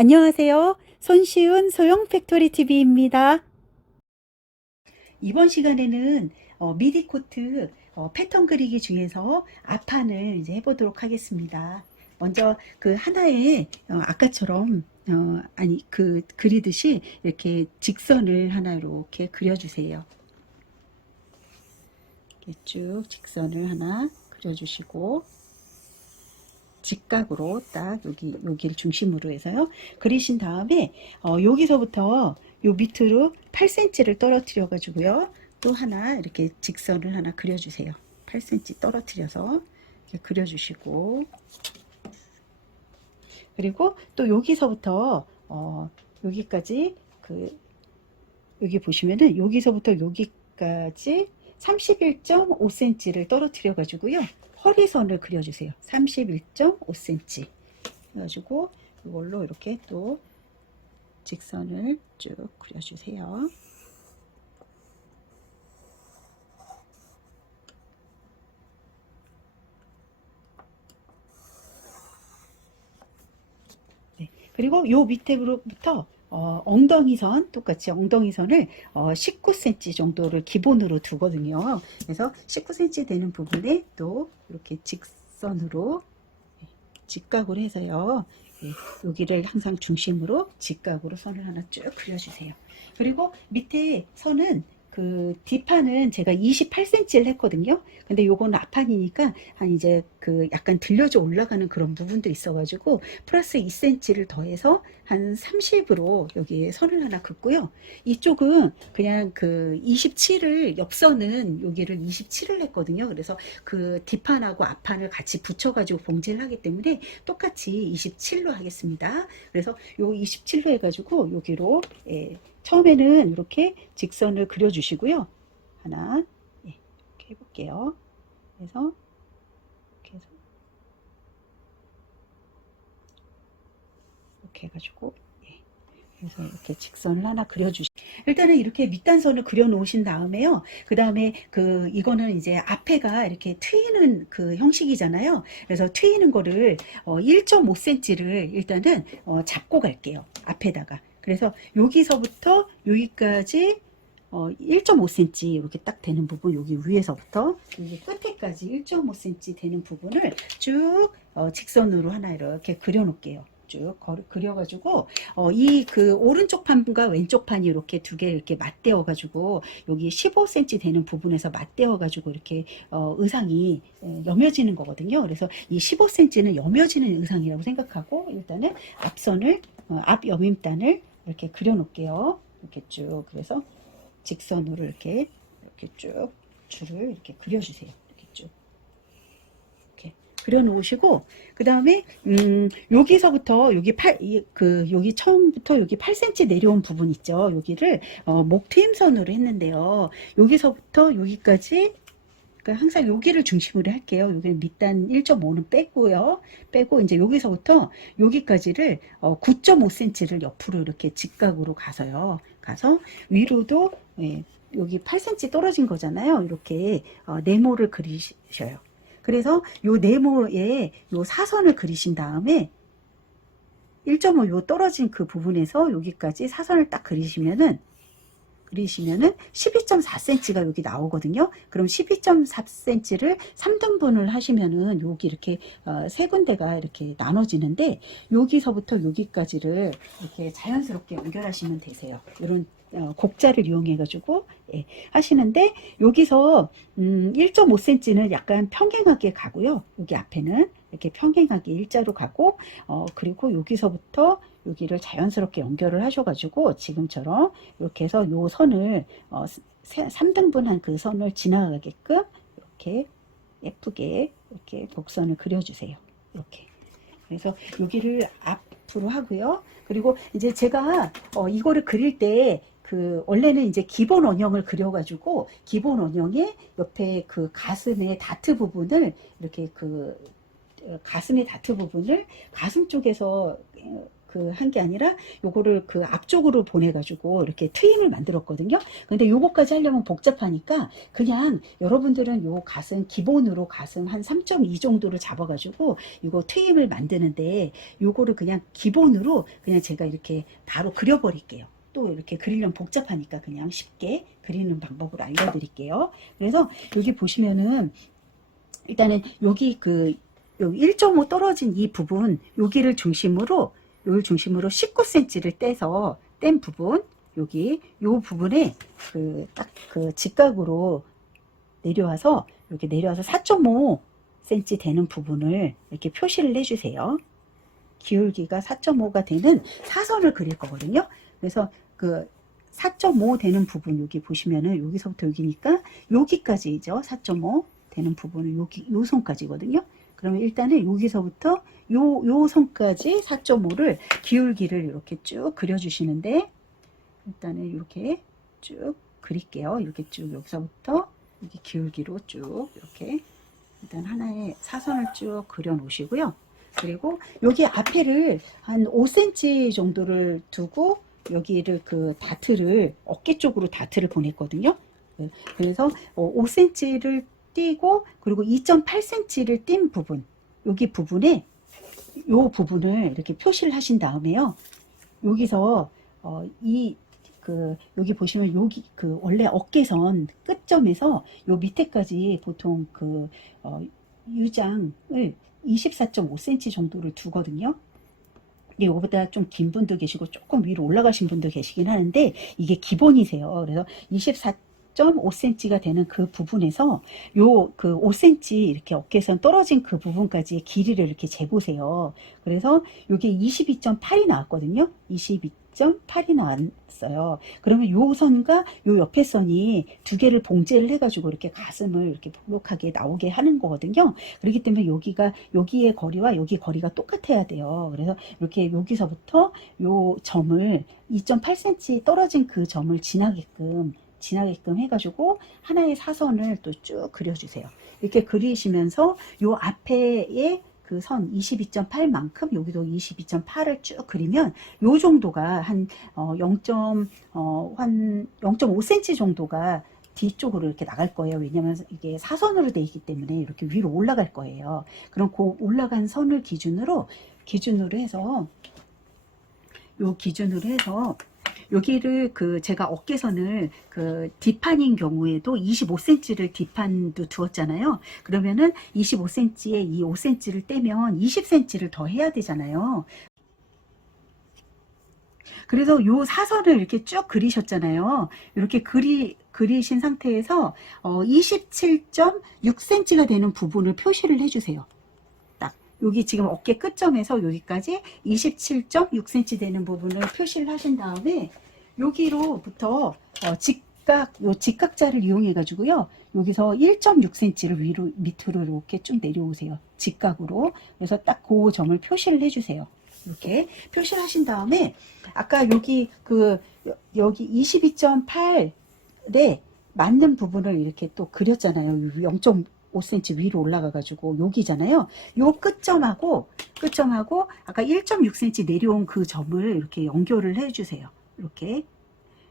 안녕하세요. 손쉬운 소형 팩토리 TV입니다. 이번 시간에는 미디 코트 패턴 그리기 중에서 앞판을 이제 해보도록 하겠습니다. 먼저 그 하나에 아까처럼 아니 그 그리듯이 이렇게 직선을 하나 이렇게 그려주세요. 이렇게 쭉 직선을 하나 그려주시고 직각으로 딱 여기를 중심으로 해서요. 그리신 다음에 여기서부터 요 밑으로 8cm를 떨어뜨려 가지고요. 또 하나 이렇게 직선을 하나 그려주세요. 8cm 떨어뜨려서 이렇게 그려주시고, 그리고 또 여기서부터 여기까지 여기 보시면은 여기서부터 여기까지 31.5cm를 떨어뜨려 가지고요. 허리선을 그려주세요. 31.5cm 해가지고 이걸로 이렇게 또 직선을 쭉 그려주세요. 네. 그리고 요 밑에부터 엉덩이선 똑같이 엉덩이선을 19cm 정도를 기본으로 두거든요. 그래서 19cm 되는 부분에 또 이렇게 직선으로 직각으로 해서요. 여기를 항상 중심으로 직각으로 선을 하나 쭉 그려주세요. 그리고 밑에 선은 그 뒷판은 제가 28cm를 했거든요. 근데 요거는 앞판이니까 한 이제 그 약간 들려져 올라가는 그런 부분도 있어가지고 플러스 2cm를 더해서 한 30으로 여기에 선을 하나 긋고요. 이쪽은 그냥 그 27을 옆선은 여기를 27을 했거든요. 그래서 그 뒷판하고 앞판을 같이 붙여가지고 봉제를 하기 때문에 똑같이 27로 하겠습니다. 그래서 요 27로 해가지고 여기로 처음에는 이렇게 직선을 그려주시고요. 하나, 이렇게 해볼게요. 그래서 이렇게 해서 이렇게 해가지고 그래서 이렇게 직선을 하나 그려주시. 일단은 이렇게 밑단선을 그려 놓으신 다음에요. 그 다음에 이거는 이제 앞에가 이렇게 트이는 그 형식이잖아요. 그래서 트이는 거를 1.5cm를 일단은 잡고 갈게요. 앞에다가. 그래서 여기서부터 여기까지 1.5cm 이렇게 딱 되는 부분, 여기 위에서부터 여기 끝에까지 1.5cm 되는 부분을 쭉 직선으로 하나 이렇게 그려 놓을게요. 쭉 그려가지고 이 그 오른쪽 판과 왼쪽 판이 이렇게 두 개 이렇게 맞대어 가지고 여기 15cm 되는 부분에서 맞대어 가지고 이렇게 의상이 여며지는 거거든요. 그래서 이 15cm는 여며지는 의상이라고 생각하고 일단은 앞선을 앞 여밈단을 이렇게 그려 놓을게요. 이렇게 쭉. 그래서 직선으로 이렇게 쭉 줄을 이렇게 그려주세요. 이렇게 쭉 이렇게 그려 놓으시고, 그 다음에 여기서부터 여기 처음부터 여기 8cm 내려온 부분 있죠. 여기를 목 트임선으로 했는데요. 여기서부터 여기까지, 그러니까 항상 여기를 중심으로 할게요. 여기 밑단 1.5는 빼고요. 빼고 이제 여기서부터 여기까지를 9.5cm를 옆으로 이렇게 직각으로 가서요. 가서 위로도 여기 8cm 떨어진 거잖아요. 이렇게 네모를 그리셔요. 그래서 요 네모에 요 사선을 그리신 다음에 1.5 요 떨어진 그 부분에서 여기까지 사선을 딱 그리시면은 12.4cm가 여기 나오거든요. 그럼 12.4cm를 3등분을 하시면은 여기 이렇게 세 군데가 이렇게 나눠지는데 여기서부터 여기까지를 이렇게 자연스럽게 연결하시면 되세요. 이런 곡자를 이용해 가지고 하시는데 여기서 1.5cm는 약간 평행하게 가고요. 여기 앞에는 이렇게 평행하게 일자로 가고 그리고 여기서부터 여기를 자연스럽게 연결을 하셔가지고 지금처럼 이렇게 해서 요 선을 3등분한 그 선을 지나가게끔 이렇게 예쁘게 이렇게 곡선을 그려주세요. 이렇게. 그래서 여기를 앞으로 하고요. 그리고 이제 제가 이거를 그릴 때 원래는 이제 기본 원형을 그려가지고 기본 원형에 옆에 그 가슴의 다트 부분을 이렇게 가슴의 다트 부분을 가슴 쪽에서 그 한 게 아니라 요거를 그 앞쪽으로 보내가지고 이렇게 트임을 만들었거든요. 근데 요거까지 하려면 복잡하니까 그냥 여러분들은 요 가슴 기본으로 가슴 한 3.2 정도를 잡아가지고 이거 트임을 만드는데 요거를 그냥 기본으로 그냥 제가 이렇게 바로 그려버릴게요. 또 이렇게 그리려면 복잡하니까 그냥 쉽게 그리는 방법을 알려드릴게요. 그래서 여기 보시면은 일단은 여기 그 1.5 떨어진 이 부분 여기를 중심으로 19cm를 떼서 뗀 부분 여기 요 부분에 그 딱 그 직각으로 내려와서 이렇게 내려와서 4.5cm 되는 부분을 이렇게 표시를 해주세요. 기울기가 4.5가 되는 사선을 그릴 거거든요. 그래서 그 4.5 되는 부분 여기 보시면은 여기서부터 여기니까 여기까지죠. 4.5 되는 부분은 여기 요 선까지거든요. 그러면 일단은 여기서부터 요 선까지 4.5를 기울기를 이렇게 쭉 그려주시는데 일단은 이렇게 쭉 그릴게요. 이렇게 쭉 여기서부터 여기 기울기로 쭉 이렇게 일단 하나의 사선을 쭉 그려 놓으시고요. 그리고 여기 앞에를 한 5cm 정도를 두고 여기를 그 다트를 어깨 쪽으로 다트를 보냈거든요. 그래서 5cm를 띄고 그리고 2.8cm를 띈 부분 여기 부분에 요 부분을 이렇게 표시를 하신 다음에요. 여기서 이 여기 보시면 여기 그 원래 어깨선 끝점에서 요 밑에까지 보통 유장을 24.5cm 정도를 두거든요. 이거보다 좀 긴 분도 계시고 조금 위로 올라가신 분도 계시긴 하는데 이게 기본이세요. 그래서 24.5cm가 되는 그 부분에서 요 그 5cm 이렇게 어깨선 떨어진 그 부분까지의 길이를 이렇게 재보세요. 그래서 이게 22.8이 나왔거든요. 22.8이 나왔어요. 그러면 요 선과 요 옆에 선이 두 개를 봉제를 해가지고 이렇게 가슴을 이렇게 볼록하게 나오게 하는 거거든요. 그렇기 때문에 여기의 거리와 여기 거리가 똑같아야 돼요. 그래서 이렇게 여기서부터 요 점을 2.8cm 떨어진 그 점을 지나게끔 해가지고 하나의 사선을 또 쭉 그려주세요. 이렇게 그리시면서 요 앞에의 그 선 22.8만큼 여기도 22.8을 쭉 그리면 요 정도가 한 0.5cm 정도가 뒤쪽으로 이렇게 나갈 거예요. 왜냐면 이게 사선으로 되어 있기 때문에 이렇게 위로 올라갈 거예요. 그럼 그 올라간 선을 기준으로 해서 여기를 제가 어깨선을 뒷판인 경우에도 25cm를 뒷판도 두었잖아요. 그러면은 25cm에 이 5cm를 떼면 20cm를 더 해야 되잖아요. 그래서 요 사선을 이렇게 쭉 그리셨잖아요. 이렇게 그리신 상태에서 27.6cm가 되는 부분을 표시를 해주세요. 여기 지금 어깨 끝점에서 여기까지 27.6cm 되는 부분을 표시를 하신 다음에 여기로부터 직각자를 이용해 가지고요. 여기서 1.6cm를 밑으로 이렇게 쭉 내려오세요. 직각으로. 그래서 딱 그 점을 표시를 해 주세요. 이렇게 표시를 하신 다음에 아까 여기 22.8에 맞는 부분을 이렇게 또 그렸잖아요. 0.5cm 위로 올라가가지고 여기잖아요. 요 끝점하고 아까 1.6cm 내려온 그 점을 이렇게 연결을 해주세요. 이렇게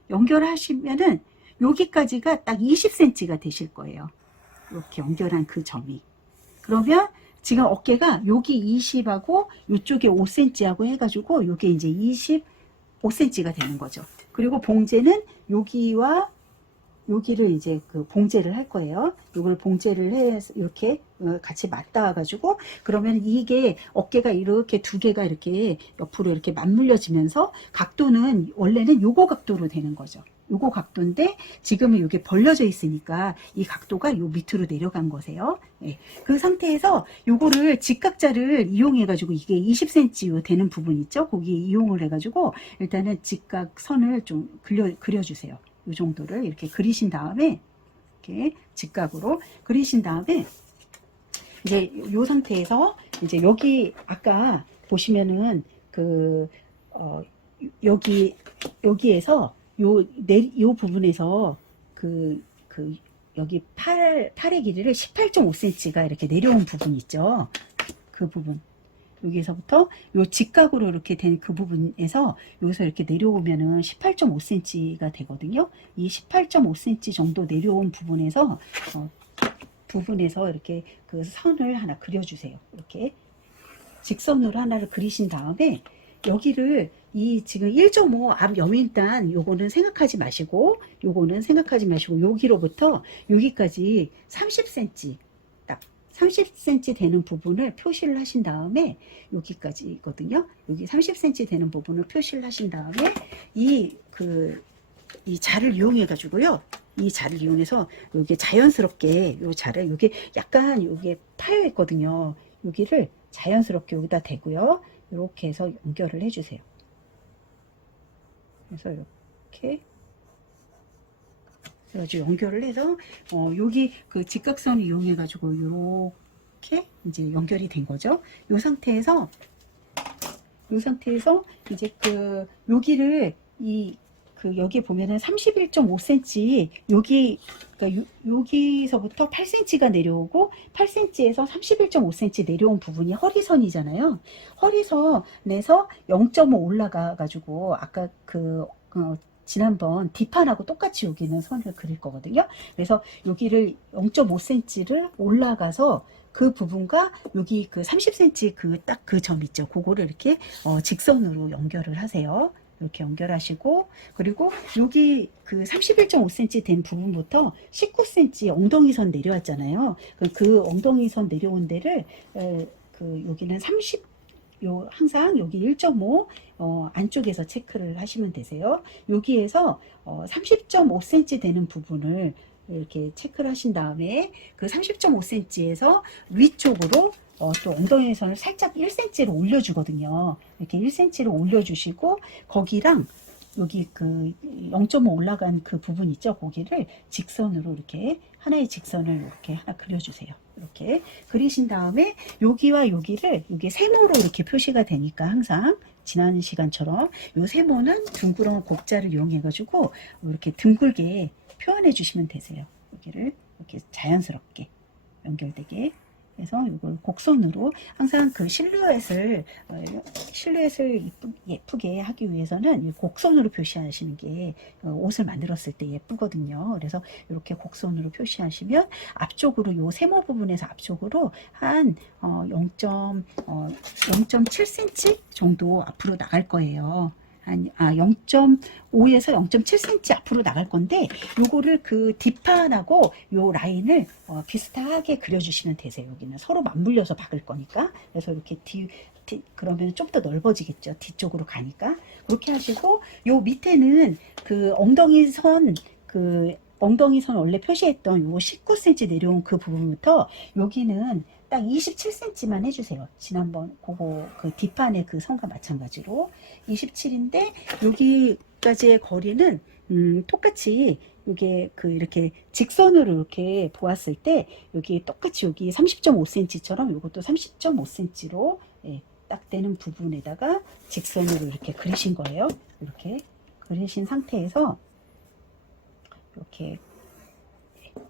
연결하시면은 여기까지가 딱 20cm가 되실 거예요. 이렇게 연결한 그 점이. 그러면 지금 어깨가 여기 20하고 이쪽에 5cm하고 해가지고 이게 이제 25cm가 되는 거죠. 그리고 봉제는 여기와 여기를 이제 봉제를 할 거예요. 이걸 봉제를 해서 이렇게 같이 맞닿아 가지고 그러면 이게 어깨가 이렇게 두 개가 이렇게 옆으로 이렇게 맞물려지면서 각도는 원래는 요거 각도로 되는 거죠. 요거 각도인데 지금은 이게 벌려져 있으니까 이 각도가 요 밑으로 내려간 거세요. 네. 그 상태에서 요거를 직각자를 이용해 가지고 이게 20cm 되는 부분 있죠. 거기 이용을 해 가지고 일단은 직각선을 좀 그려주세요. 이 정도를 이렇게 그리신 다음에 이렇게 직각으로 그리신 다음에 이제 이 상태에서 이제 여기 아까 보시면은 여기에서 요 부분에서 여기 팔의 길이를 18.5cm가 이렇게 내려온 부분 있죠. 그 부분 여기서부터 요 직각으로 이렇게 된 그 부분에서 여기서 이렇게 내려오면은 18.5cm가 되거든요. 이 18.5cm 정도 내려온 부분에서 이렇게 그 선을 하나 그려주세요. 이렇게 직선으로 하나를 그리신 다음에 여기를 이 지금 1.5 앞 여민단 요거는 생각하지 마시고 여기로부터 여기까지 30cm, 딱 30cm 되는 부분을 표시를 하신 다음에 여기까지 있거든요. 여기 30cm 되는 부분을 표시를 하신 다음에 이 자를 이용해 가지고요. 이 자를 이용해서 여기 자연스럽게 요 자를 여기 약간 여기 파여 있거든요. 여기를 자연스럽게 여기다 대고요. 이렇게 해서 연결을 해주세요. 그래서 이렇게 그래가지고 연결을 해서 여기 그 직각선을 이용해 가지고 이렇게 이제 연결이 된 거죠. 이 상태에서 이제 여기를 여기 보면은 31.5cm 그러니까 여기서부터 8cm가 내려오고 8cm에서 31.5cm 내려온 부분이 허리선이잖아요. 허리선에서 0.5 올라가 가지고 아까 지난번 뒷판하고 똑같이 여기는 선을 그릴 거거든요. 그래서 여기를 0.5cm를 올라가서 그 부분과 여기 30cm 딱 그 점 있죠. 그거를 이렇게 직선으로 연결을 하세요. 이렇게 연결하시고, 그리고 여기 31.5cm 된 부분부터 19cm 엉덩이선 내려왔잖아요. 그 엉덩이선 내려온 데를 여기는 항상 여기 1.5 안쪽에서 체크를 하시면 되세요. 여기에서 30.5cm 되는 부분을 이렇게 체크를 하신 다음에 그 30.5cm에서 위쪽으로 또 엉덩이 선을 살짝 1cm로 올려주거든요. 이렇게 1cm로 올려주시고 거기랑 여기 0.5 올라간 그 부분 있죠? 거기를 직선으로 이렇게 하나의 직선을 이렇게 하나 그려주세요. 이렇게 그리신 다음에 여기와 여기를 여기 세모로 이렇게 표시가 되니까 항상 지난 시간처럼 이 세모는 둥그런 곡자를 이용해 가지고 이렇게 둥글게 표현해 주시면 되세요. 여기를 이렇게 자연스럽게 연결되게 해서 이걸 곡선으로 항상 실루엣을 예쁘게 하기 위해서는 곡선으로 표시하시는 게 옷을 만들었을 때 예쁘거든요. 그래서 이렇게 곡선으로 표시하시면 앞쪽으로 요 세모 부분에서 앞쪽으로 한 0.7cm 정도 앞으로 나갈 거예요. 0.5에서 0.7cm 앞으로 나갈 건데 요거를 뒷판하고 요 라인을 비슷하게 그려주시면 되세요. 여기는 서로 맞물려서 박을 거니까. 그래서 이렇게 그러면 좀 더 넓어지겠죠. 뒤쪽으로 가니까. 그렇게 하시고 요 밑에는 엉덩이선 원래 표시했던 요 19cm 내려온 그 부분부터 여기는 딱 27cm만 해주세요. 지난번 뒷판의 선과 마찬가지로 27인데 여기까지의 거리는 똑같이 이게 이렇게 직선으로 이렇게 보았을 때 여기 똑같이 여기 30.5cm처럼 이것도 30.5cm로 딱 되는 부분에다가 직선으로 이렇게 그리신 거예요. 이렇게 그리신 상태에서 이렇게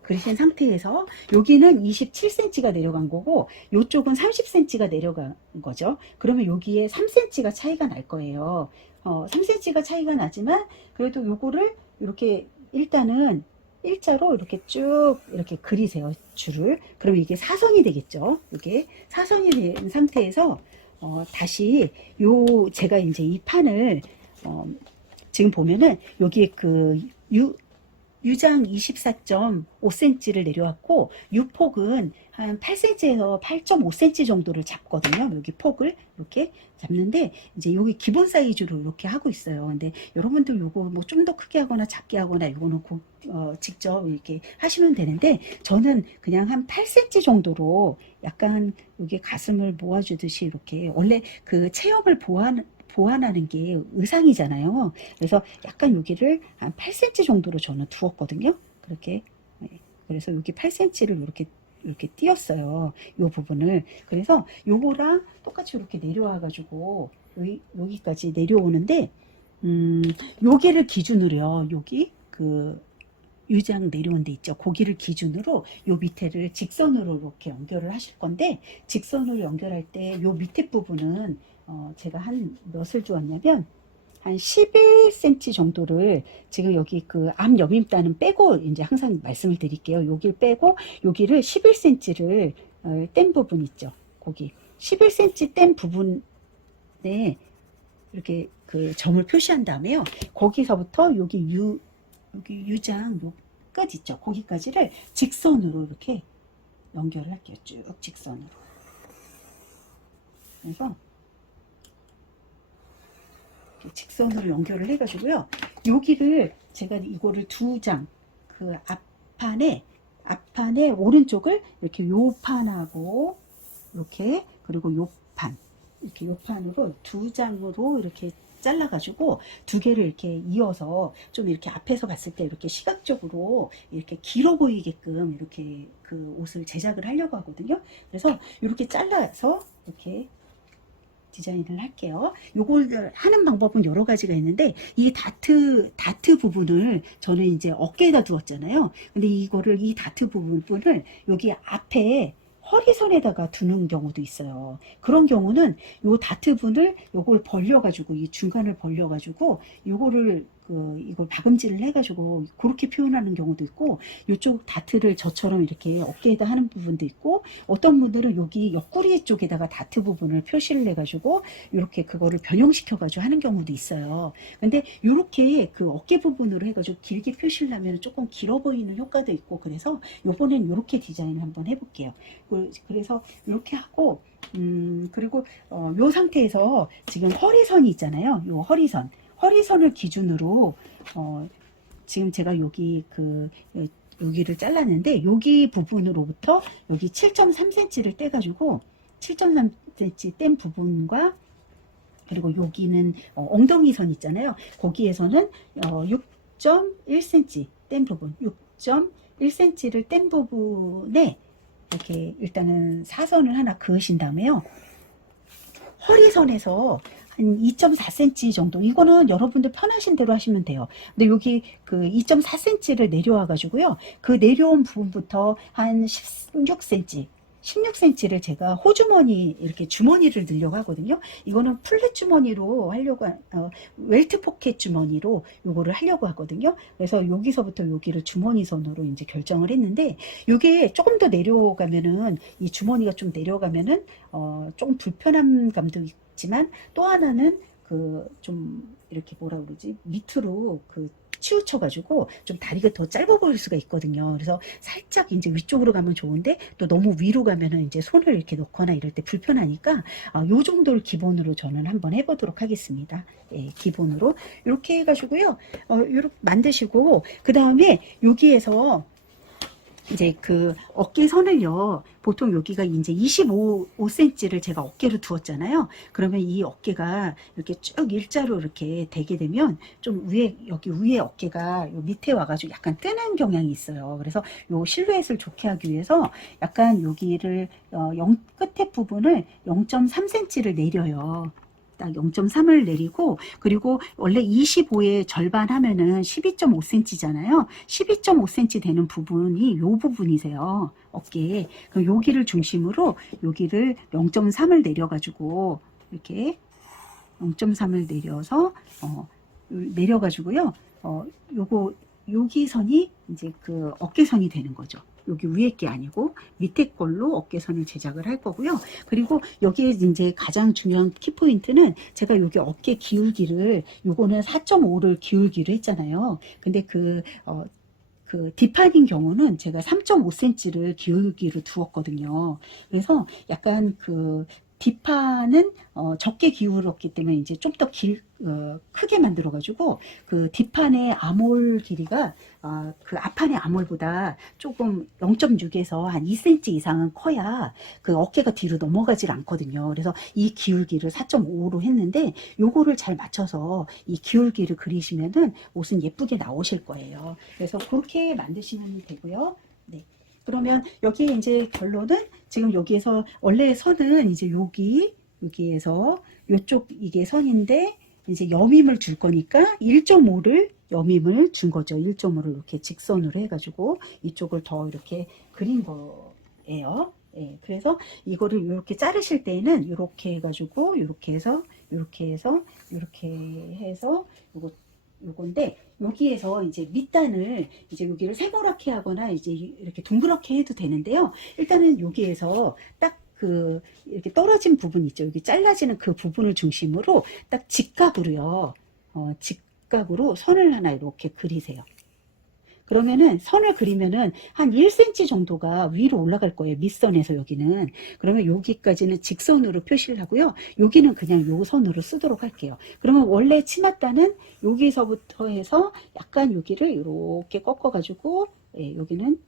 그리신 상태에서 여기는 27cm가 내려간 거고 이쪽은 30cm가 내려간 거죠. 그러면 여기에 3cm가 차이가 날 거예요. 3cm가 차이가 나지만 그래도 요거를 이렇게 일단은 일자로 이렇게 쭉 이렇게 그리세요. 줄을. 그러면 이게 사선이 되겠죠. 이게 사선이 된 상태에서 다시 제가 이제 이 판을 지금 보면은 여기 유장 24.5cm를 내려왔고 유폭은 한 8cm에서 8.5cm 정도를 잡거든요. 여기 폭을 이렇게 잡는데 이제 여기 기본 사이즈로 이렇게 하고 있어요. 근데 여러분들 요거 뭐 좀 더 크게 하거나 작게 하거나 요거는 직접 이렇게 하시면 되는데 저는 그냥 한 8cm 정도로 약간 여기 가슴을 모아주듯이 이렇게 원래 체형을 보완하는 게 의상이잖아요. 그래서 약간 여기를 한 8cm 정도로 저는 두었거든요. 그렇게. 그래서 여기 8cm를 이렇게 띄었어요. 이 부분을. 그래서 요거랑 똑같이 이렇게 내려와 가지고 여기까지 내려오는데 여기를 기준으로요. 여기 유장 내려온 데 있죠. 거기를 기준으로 요 밑에를 직선으로 이렇게 연결을 하실 건데, 직선으로 연결할 때 요 밑에 부분은 제가 한 몇을 주었냐면 한 11cm 정도를, 지금 여기 그 앞 여밈단은 빼고 이제 항상 말씀을 드릴게요. 여기를 빼고 여기를 11cm를 뗀 부분 있죠. 거기 11cm 뗀 부분에 이렇게 그 점을 표시한 다음에요. 거기서부터 여기 유장 요 끝 있죠. 거기까지를 직선으로 이렇게 연결을 할게요. 쭉 직선으로. 그래서 직선으로 연결을 해가지고요. 여기를 제가 이거를 두 장, 그 앞판에 오른쪽을 이렇게 요 판하고 이렇게, 그리고 요 판, 이렇게 요 판으로 두 장으로 이렇게 잘라가지고 두 개를 이렇게 이어서 좀 이렇게 앞에서 봤을 때 이렇게 시각적으로 이렇게 길어 보이게끔 이렇게 그 옷을 제작을 하려고 하거든요. 그래서 이렇게 잘라서 이렇게 디자인을 할게요. 요걸 하는 방법은 여러 가지가 있는데, 이 다트 부분을 저는 이제 어깨에다 두었잖아요. 근데 이거를, 이 다트 부분을 여기 앞에 허리선에다가 두는 경우도 있어요. 그런 경우는 요 다트 분을 요걸 벌려가지고, 이 중간을 벌려가지고 요거를 이걸 박음질을 해가지고 그렇게 표현하는 경우도 있고, 이쪽 다트를 저처럼 이렇게 어깨에다 하는 부분도 있고, 어떤 분들은 여기 옆구리 쪽에다가 다트 부분을 표시를 해가지고 이렇게 그거를 변형시켜가지고 하는 경우도 있어요. 근데 이렇게 그 어깨 부분으로 해가지고 길게 표시를 하면 조금 길어 보이는 효과도 있고, 그래서 요번엔 이렇게 디자인을 한번 해볼게요. 그래서 이렇게 하고, 그리고 요 상태에서 지금 허리선이 있잖아요. 요 허리선을 기준으로 지금 제가 여기 여기를 잘랐는데, 여기 부분으로부터 여기 7.3cm를 떼가지고 7.3cm 뗀 부분과, 그리고 여기는 엉덩이 선 있잖아요. 거기에서는 6.1cm 뗀 부분, 6.1cm를 뗀 부분에 이렇게 일단은 사선을 하나 그으신 다음에요. 허리선에서 한 2.4cm 정도, 이거는 여러분들 편하신 대로 하시면 돼요. 근데 여기 그 2.4cm를 내려와 가지고요, 그 내려온 부분부터 한 16cm를 제가 호주머니, 이렇게 주머니를 넣으려고 하거든요. 이거는 플랫 주머니로 하려고, 웰트 포켓 주머니로 요거를 하려고 하거든요. 그래서 여기서부터 여기를 주머니 선으로 이제 결정을 했는데, 이게 조금 더 내려가면은, 이 주머니가 좀 내려가면은 조금 불편한 감도 있지만, 또 하나는 좀 이렇게 뭐라 그러지, 밑으로 치우쳐가지고 좀 다리가 더 짧아 보일 수가 있거든요. 그래서 살짝 이제 위쪽으로 가면 좋은데, 또 너무 위로 가면은 이제 손을 이렇게 놓거나 이럴 때 불편하니까 요 정도를 기본으로 저는 한번 해보도록 하겠습니다. 예, 기본으로 이렇게 해가지고요. 이렇게 만드시고, 그 다음에 여기에서 이제 그 어깨 선을요, 보통 여기가 이제 25cm를 제가 어깨로 두었잖아요. 그러면 이 어깨가 이렇게 쭉 일자로 이렇게 되게 되면, 좀 여기 위에 어깨가 요 밑에 와가지고 약간 뜨는 경향이 있어요. 그래서 요 실루엣을 좋게 하기 위해서 약간 여기를 끝에 부분을 0.3cm를 내려요. 딱 0.3을 내리고, 그리고 원래 25의 절반 하면은 12.5cm잖아요. 12.5cm 되는 부분이 요 부분이세요. 어깨에. 그럼 여기를 중심으로 여기를 0.3을 내려가지고, 이렇게 0.3을 내려서 내려가지고요. 여기 선이 이제 그 어깨선이 되는 거죠. 여기 위에 게 아니고 밑에 걸로 어깨선을 제작을 할 거고요. 그리고 여기에 이제 가장 중요한 키포인트는, 제가 여기 어깨 기울기를, 요거는 4.5를 기울기로 했잖아요. 근데 그 뒷판인 경우는 제가 3.5cm를 기울기로 두었거든요. 그래서 약간 뒷판은 적게 기울었기 때문에 이제 좀 더 크게 만들어 가지고, 그 뒷판의 아몰 길이가 그 앞판의 아몰보다 조금 0.6에서 한 2cm 이상은 커야 그 어깨가 뒤로 넘어가질 않거든요. 그래서 이 기울기를 4.5로 했는데, 요거를 잘 맞춰서 이 기울기를 그리시면은 옷은 예쁘게 나오실 거예요. 그래서 그렇게 만드시면 되고요. 네. 그러면 여기 이제 결론은, 지금 여기에서 원래 선은 이제 여기에서 요쪽 이게 선인데, 이제 여밈을 줄 거니까 1.5를 여밈을 준 거죠. 1.5를 이렇게 직선으로 해가지고 이쪽을 더 이렇게 그린 거예요. 예, 그래서 이거를 이렇게 자르실 때는 이렇게 해가지고 이렇게 해서 이렇게 해서 이렇게 해서 요건데 여기에서 이제 밑단을 이제 여기를 세모나게 하거나 이제 이렇게 둥그렇게 해도 되는데요. 일단은 여기에서 딱 그 이렇게 떨어진 부분 있죠. 여기 잘라지는 그 부분을 중심으로 딱 직각으로요. 직각으로 선을 하나 이렇게 그리세요. 그러면은 선을 그리면은 한 1cm 정도가 위로 올라갈 거예요. 밑선에서 여기는. 그러면 여기까지는 직선으로 표시를 하고요. 여기는 그냥 요 선으로 쓰도록 할게요. 그러면 원래 치맛단은 여기서부터 해서 약간 여기를 이렇게 꺾어가지고 예, 여기는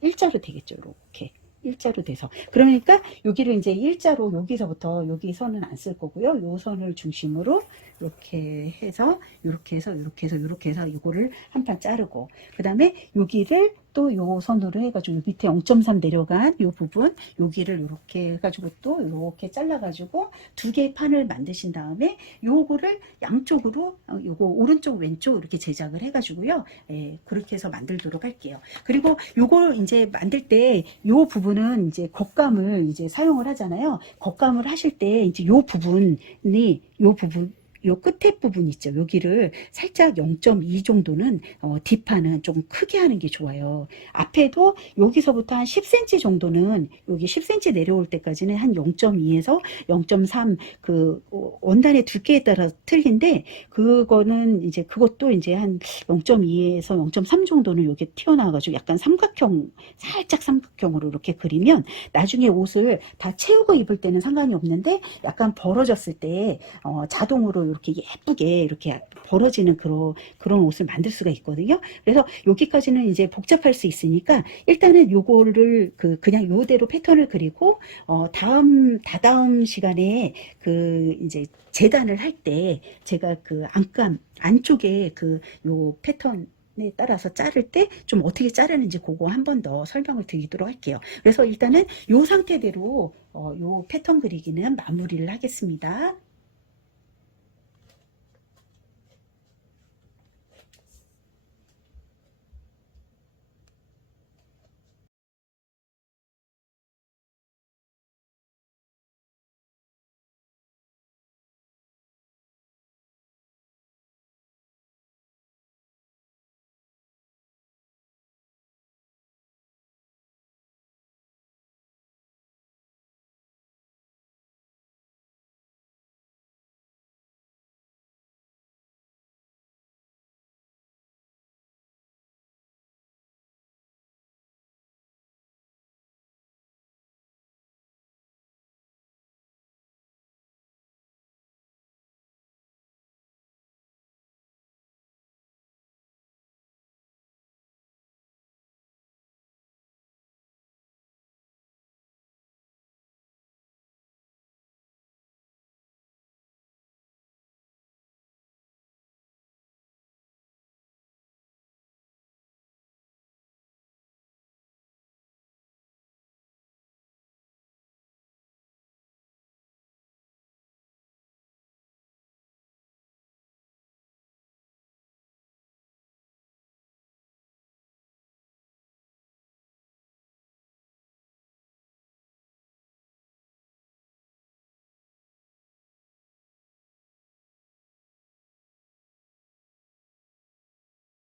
일자로 되겠죠. 이렇게. 일자로 돼서 그러니까 여기를 이제 일자로 여기서부터 여기 선은 안 쓸 거고요. 요 선을 중심으로 이렇게 해서 이렇게 해서 이렇게 해서 이렇게 해서 이거를 한 판 자르고 그 다음에 여기를 또 요 선으로 해가지고 요 밑에 0.3 내려간 요 부분 여기를 이렇게 해가지고 또 이렇게 잘라가지고 두 개의 판을 만드신 다음에 요거를 양쪽으로 요거 오른쪽 왼쪽 이렇게 제작을 해가지고요. 예, 그렇게 해서 만들도록 할게요. 그리고 요걸 이제 만들 때 요 부분은 이제 겉감을 이제 사용을 하잖아요. 겉감을 하실 때 이제 요 부분이 요 부분 요 끝에 부분 있죠. 여기를 살짝 0.2 정도는 뒷판은 조금 크게 하는 게 좋아요. 앞에도 여기서부터 한 10cm 정도는 여기 10cm 내려올 때까지는 한 0.2에서 0.3 그 원단의 두께에 따라 틀린데 그거는 이제 그것도 이제 한 0.2에서 0.3 정도는 여기 튀어나와가지고 약간 삼각형 살짝 삼각형으로 이렇게 그리면 나중에 옷을 다 채우고 입을 때는 상관이 없는데 약간 벌어졌을 때 자동으로 이렇게 예쁘게 이렇게 벌어지는 그런 옷을 만들 수가 있거든요. 그래서 여기까지는 이제 복잡할 수 있으니까 일단은 요거를 그냥 요대로 패턴을 그리고 다다음 시간에 그 이제 재단을 할 때 제가 그 안쪽에 요 패턴 에 따라서 자를 때 좀 어떻게 자르는지 그거 한 번 더 설명을 드리도록 할게요. 그래서 일단은 요 상태대로 요 패턴 그리기는 마무리를 하겠습니다.